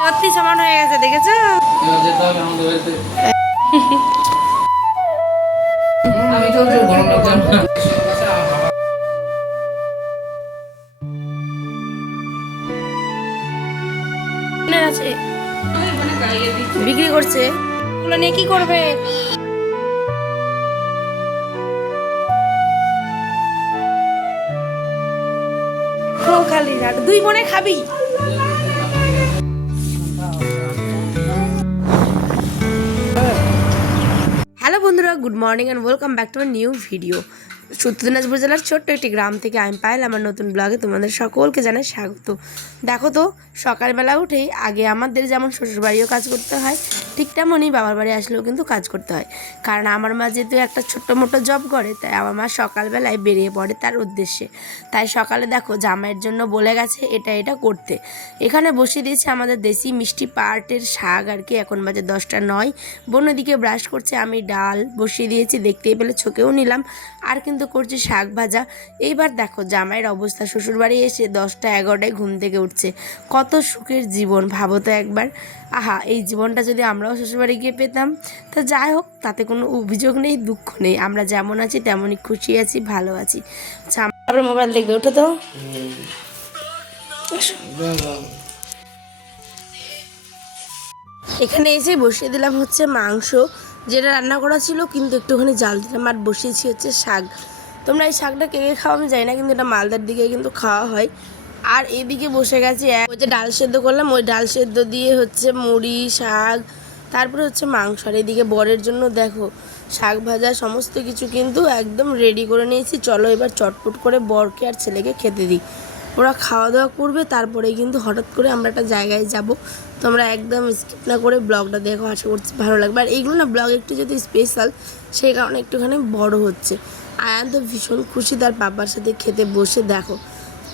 সত্যি সমান হয়ে গেছে, দেখেছো? বিক্রি করছে, ওগুলো নিয়ে কি করবে? খালি দুই বোনে খাবি? হ্যালো বন্ধুরা, good morning and welcome back to a new video. উত্তর দিনাজপুর জেলার ছোট্ট একটি গ্রাম থেকে আমি পায়েল আমার নতুন ব্লগে তোমাদের সকলকে জানাই স্বাগত। দেখো তো, সকালবেলা উঠেই আগে আমাদের যেমন শ্বশুরবাড়িও কাজ করতে হয়, ঠিক তেমনই বাবার বাড়ি আসলেও কিন্তু কাজ করতে হয়। কারণ আমার মা যেহেতু একটা ছোট্ট মোটো জব করে, তাই আমার মা সকালবেলায় বেরিয়ে পড়ে তার উদ্দেশ্যে। তাই সকালে দেখো জামাইয়ের জন্য বলে গেছে এটা এটা করতে। এখানে বসিয়ে দিয়েছে আমাদের দেশি মিষ্টি পার্টের শাক আর কি। এখন বাজে 10:09। বোন ওদিকে ব্রাশ করছে, আমি ডাল বসিয়ে দিয়েছি, দেখতেই পেলে ছকেও নিলাম। আর কিন্তু করছি শাক ভাজা। এইবার দেখো জামাইয়ের অবস্থা, শ্বশুরবাড়ি এসে 10টা-11টায় ঘুম থেকে উঠছে। কত সুখের জীবন ভাবো তো একবার। আহা, এই জীবনটা যদি আমরাও শ্বশুরবাড়ি গিয়ে পেতাম। তা যাই হোক, তাতে কোনো অভিযোগ নেই, দুঃখ নেই। আমরা যেমন আছি তেমনই খুশি আছি, ভালো আছি। আবার মোবাইল দেখবে, ওঠো তো। এখানে এসে বসিয়ে দিলাম হচ্ছে মাংস, যেটা রান্না করা ছিল, কিন্তু একটুখানি জাল দিলাম। আর বসিয়েছি হচ্ছে শাক। তোমরা এই শাকটা কে কে খাওয়া আমি জানি না, কিন্তু এটা মালদার দিকে কিন্তু খাওয়া হয়। আর এদিকে বসে গেছি, ওই যে ডাল সেদ্ধ করলাম, ওই ডাল সেদ্ধ দিয়ে হচ্ছে মুড়ি, শাক, তারপরে হচ্ছে মাংস। আর এদিকে বরের জন্য দেখো শাক ভাজা সমস্ত কিছু কিন্তু একদম রেডি করে নিয়েছি। চলো এবার চটপট করে বরকে আর ছেলেকে খেতে দিই। ওরা খাওয়া দাওয়া করবে, তারপরেই কিন্তু হঠাৎ করে আমরা একটা জায়গায় যাব। তোমরা একদম স্কিপ না করে ব্লগটা দেখো, আশা করছি ভালো লাগবে। আর এইগুলো না ব্লগ একটু যদি স্পেশাল, সেই কারণে একটুখানি বড় হচ্ছে। আয়ান তো ভীষণ খুশি তার বাবার সাথে খেতে বসে, দেখো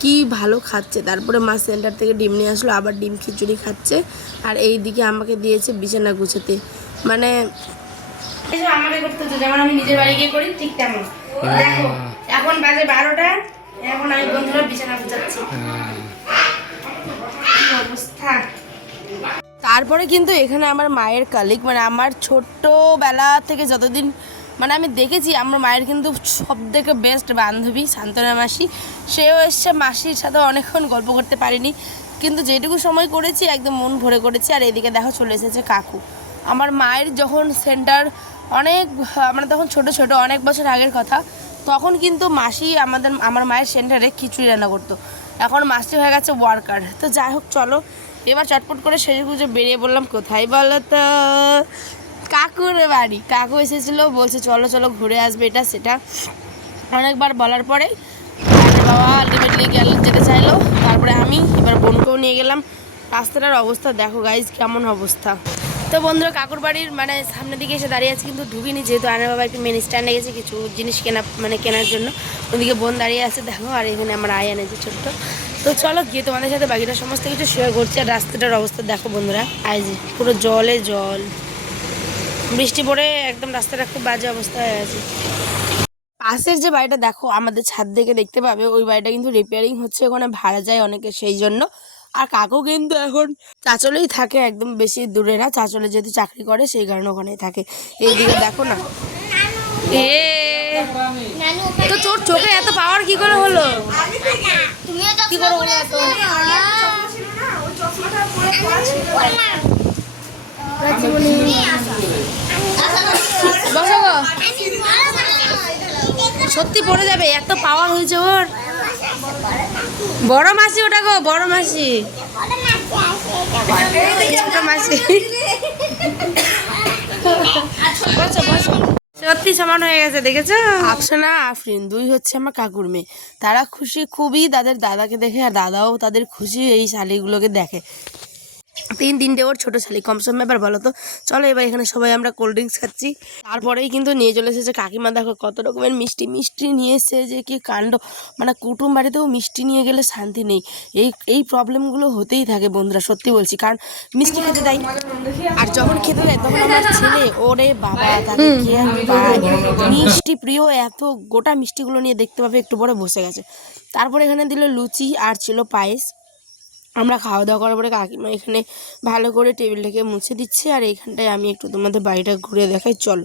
কি ভালো খাচ্ছে। তারপরে মা সেন্টার থেকে ডিম নিয়ে আসলো, আবার ডিম খিচুড়ি খাচ্ছে। আর এই দিকে আমাকে দিয়েছে বিছানা গুছাতে, মানে আমাকে করতে হচ্ছে যেমন আমি নিজের বাড়ি গিয়ে করি, ঠিক তেমন। দেখো এখন বাজে 12টা, এখন আমি বন্ধুরা বিছানা গুছাচ্ছি। অবস্থা। তারপরে কিন্তু এখানে আমার মায়ের কালিগ, মানে আমার ছোট্টবেলা থেকে যতদিন মানে আমি দেখেছি, আমার মায়ের কিন্তু সব থেকে বেস্ট বান্ধবী শান্তনা মাসি, সেও এসছে। মাসির সাথে অনেকক্ষণ গল্প করতে পারিনি, কিন্তু যেটুকু সময় করেছি একদম মন ভরে করেছি। আর এদিকে দেখো চলে এসেছে কাকু। আমার মায়ের যখন সেন্টার আমরা তখন ছোট ছোট অনেক বছর আগের কথা, তখন কিন্তু মাসি আমার মায়ের সেন্টারে খিচুড়ি রান্না করতো। এখন মাসি হয়ে গেছে ওয়ার্কার। তো যাই হোক, চলো এবার চটপট করে সেজে গুজে বেরিয়ে বললাম কোথায় বলো তো? কাকুর বাড়ি। কাকু এসেছিলো, বলছে চলো চলো ঘুরে আসবে এটা সেটা। অনেকবার বলার পরে বাবা আলটিমেটলি যেতে চাইলো। তারপরে আমি এবার বোনকেও নিয়ে গেলাম। রাস্তাটার অবস্থা দেখো গাইজ, কেমন অবস্থা। তো বন্ধুরা কাকুর বাড়ির মানে সামনের দিকে এসে দাঁড়িয়ে আছে, কিন্তু ঢুকিনি, যেহেতু আয়নার বাবা একটু মেন স্ট্যান্ডে গেছে কিছু জিনিস কেনার জন্য। ওদিকে বোন দাঁড়িয়ে আছে দেখো, আর এখানে আমার আয়ান আছে ছোট্ট। তো চলো গিয়ে তোমাদের সাথে বাকিটা সমস্ত কিছু শেয়ার করছি। আর রাস্তাটার অবস্থা দেখো বন্ধুরা, আইজি পুরো জলে জল, বৃষ্টি পড়ে একদম রাস্তাটা খুব বাজে অবস্থা হয়ে আছে। পাশের যে বাড়িটা দেখো আমাদের ছাদ থেকে দেখতে পাবে, ওই বাড়িটা কিন্তু রিপেয়ারিং হচ্ছে, ওখানে ভাড়া যায় অনেকে, সেই জন্য। আর কাকু কিন্তু এখন চাঁচলেই থাকে, একদম বেশি দূরে না। চাঁচলে যেহেতু চাকরি করে সেই কারণে ওখানেই থাকে। এইদিকে দেখো না, তো তোর চোখে এত পাওয়ার কি করে হলো? কি করে হলো এত? সত্যি পড়ে যাবে, এত পাওয়ার হয়েছে ওর। বড় মাসি ওটা গো, বড় মাসি, ছোট মাসি। সত্যি সমান হয়ে গেছে, দেখেছো? আফসানা আফরিন দুই হচ্ছে আমার কাকুর মেয়ে। তারা খুশি খুবই তাদের দাদাকে দেখে, আর দাদাও তাদের খুশি এই শালিগুলোকে দেখে। 3 ওর ছোটো শালি, কমসম ব্যাপার বলো তো। চলো এবার এখানে সবাই আমরা কোল্ড ড্রিঙ্কস খাচ্ছি। তারপরেই কিন্তু নিয়ে চলে এসেছে কাকিমা, দেখো কত রকমের মিষ্টি নিয়ে এসছে, যে কি কাণ্ড। মানে কুটুম বাড়িতেও মিষ্টি নিয়ে গেলে শান্তি নেই। এই প্রবলেমগুলো হতেই থাকে বন্ধুরা, সত্যি বলছি। কারণ মিষ্টি খেতে দেয়, আর যখন খেতে দেয় তখন আমার ছেলে, ওরে বাবা তাকে কি আর পায়। মিষ্টি প্রিয়, এত গোটা মিষ্টিগুলো নিয়ে দেখতে পাবে একটু পরে বসে গেছে। তারপরে এখানে দিল লুচি আর ছিল পায়েস। আমরা খাওয়া দাওয়া করার পরে কাকিমা এখানে ভালো করে টেবিলটাকে মুছে দিচ্ছে, আর এইখানটায় আমি একটু তোমাদের বাড়িটা ঘুরে দেখাই। চল,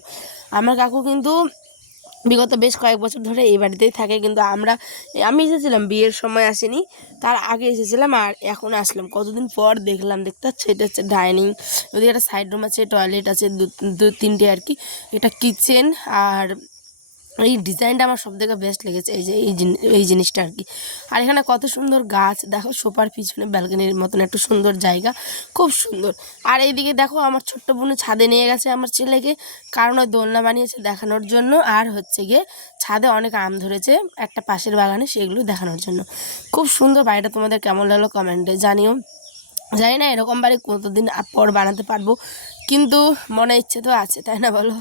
আমার কাকু কিন্তু বিগত বেশ কয়েক বছর ধরে এই বাড়িতেই থাকে, কিন্তু আমি এসেছিলাম বিয়ের সময় আসিনি, তার আগে এসেছিলাম আর এখন আসলাম কতদিন পর দেখলাম। দেখতে পাচ্ছ, এটা হচ্ছে ডাইনিং, ওদিকে একটা সাইড রুম আছে, টয়লেট আছে দু তিনটে আর কি, এটা কিচেন। আর এই ডিজাইনটা আমার সব থেকে বেস্ট লেগেছে, এই যে এই জিনিসটা আর কি। আর এখানে কত সুন্দর গাছ দেখো, সোফার পিছনে ব্যালকনির মতন একটু সুন্দর জায়গা, খুব সুন্দর। আর এইদিকে দেখো, আমার ছোট্ট বোন ছাদে নিয়ে গেছে আমার ছেলেকে, কারণ ওই দোলনা বানিয়েছে দেখানোর জন্য, আর হচ্ছে গিয়ে ছাদে অনেক আম ধরেছে একটা পাশের বাগানে, সেগুলো দেখানোর জন্য। খুব সুন্দর বাড়িটা, তোমাদের কেমন লাগলো কমেন্টে জানিও। জানি না এরকম বাড়ি কতদিন পর বানাতে পারবো, কিন্তু মনে ইচ্ছে তো আছে, তাই না বলো?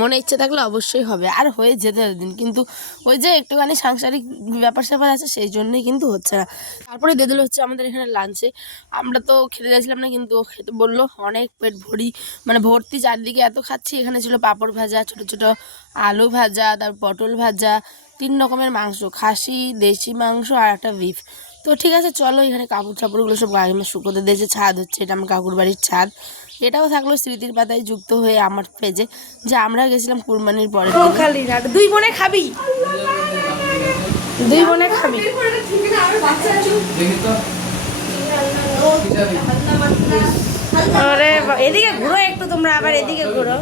মনে ইচ্ছে থাকলে অবশ্যই হবে, আর হয়ে যেতে দিন, কিন্তু ওই যে একটুখানি সাংসারিক ব্যাপার স্যাপার আছে, সেই জন্যই কিন্তু হচ্ছে না। তারপরে দিয়ে দিল হচ্ছে আমাদের এখানে লাঞ্চে। আমরা তো খেতে যাচ্ছিলাম না, কিন্তু ও খেতে বললো, অনেক পেট ভর্তি, চারদিকে এত খাচ্ছি। এখানে ছিল পাঁপড় ভাজা, ছোটো ছোটো আলু ভাজা, তারপর পটল ভাজা, 3 রকমের মাংস, খাসি, দেশি মাংস আর একটা বিফ। তো ঠিক আছে, চলো, এখানে কাপড় চাপড়গুলো সব গায়ে শুকোতে দিয়েছে, ছাদ হচ্ছে, এটা আমার কাকুর বাড়ির ছাদ। এটাও থাকলো স্মৃতির পাতায় যুক্ত হয়ে আমার পেজে, যে আমরা গেছিলাম কুরবানির পরে। দুই বোনে খাবি, দুই বোনে খাবি। আরে এদিকে ঘুরো একটু, তোমরা আবার এদিকে ঘুরো।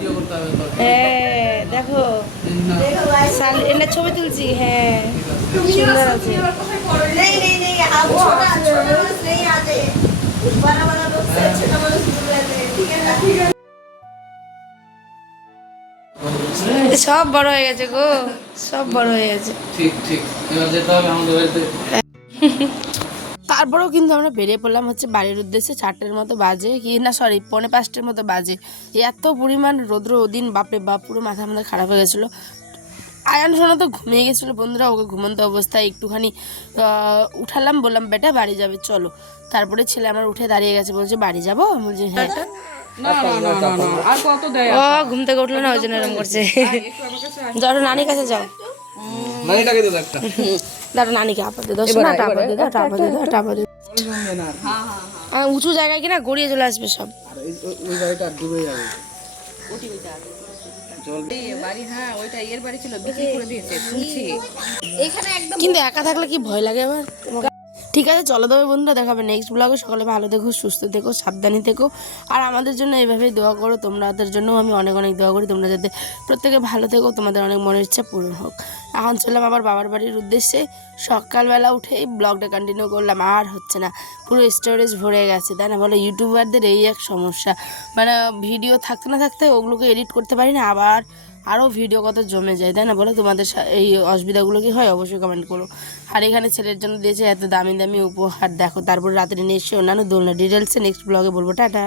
হ্যাঁ দেখো, এটা ছবি তুলছি। হ্যাঁ সুন্দর আছে। সব বড় হয়ে গেছে গো, সব বড় হয়ে গেছে। ঠিক ঠিক, এবার যেতে হবে আমাদের বাড়িতে। তারপরেও কিন্তু আমরা বেরিয়ে পড়লাম হচ্ছে বাড়ির উদ্দেশ্যে। 4টের মতো বাজে, কি না সরি 4:45 মতো বাজে। এত পরিমাণ রৌদ্র ওদিন, বাপরে বাপ, পুরো মাথা আমাদের খারাপ হয়ে গেছিলো। আয়ান সোনা তো ঘুমিয়ে গেছিলো বন্ধুরা, ওকে ঘুমন্ত অবস্থায় একটুখানি উঠালাম, বললাম বেটা বাড়ি যাবে চলো। তারপরে ছেলে আমার উঠে দাঁড়িয়ে গেছে, বলছে বাড়ি যাবো। আমি বলছি হ্যাঁ। ও ঘুম থেকে উঠলো না, ওই জন্য এরকম করছে। যাও নানির কাছে যাও, দাঁড়ো নানিকে আপাতত উঁচু জায়গায় কিনা গড়িয়ে চলে আসবে সব। কিন্তু একা থাকলে কি ভয় লাগে আবার। ঠিক আছে, চলো তবে বন্ধুরা, দেখাবে নেক্সট ব্লগে। সকলে ভালো থেকো, সুস্থ থেকো, সাবধানে থেকো, আর আমাদের জন্য এইভাবেই দোয়া করো। তোমাদের জন্য আমি অনেক অনেক দোয়া করি, তোমরা যাতে প্রত্যেকে ভালো থেকো, তোমাদের অনেক মনের ইচ্ছা পূরণ হোক। এখন চললাম আবার বাবার বাড়ির উদ্দেশ্যে। সকালবেলা উঠেই ব্লগটা কন্টিনিউ করলাম, আর হচ্ছে না, পুরো স্টোরেজ ভরে গেছে, তাই না বলো? ইউটিউবারদের এই এক সমস্যা, মানে ভিডিও থাকতে না থাকতে ওগুলোকে এডিট করতে পারি না, আবার আরও ভিডিও কত জমে যায়, তাই না বলো? তোমাদের এই অসুবিধাগুলো কি হয় অবশ্যই কমেন্ট করো। আর এখানে ছেলের জন্য দিয়েছে এত দামি দামি উপহার, দেখো। তারপর রাত্রে নিয়ে এসে অন্যান্য দোলনা ডিটেলসে নেক্সট ব্লগে বলবো। টাটা।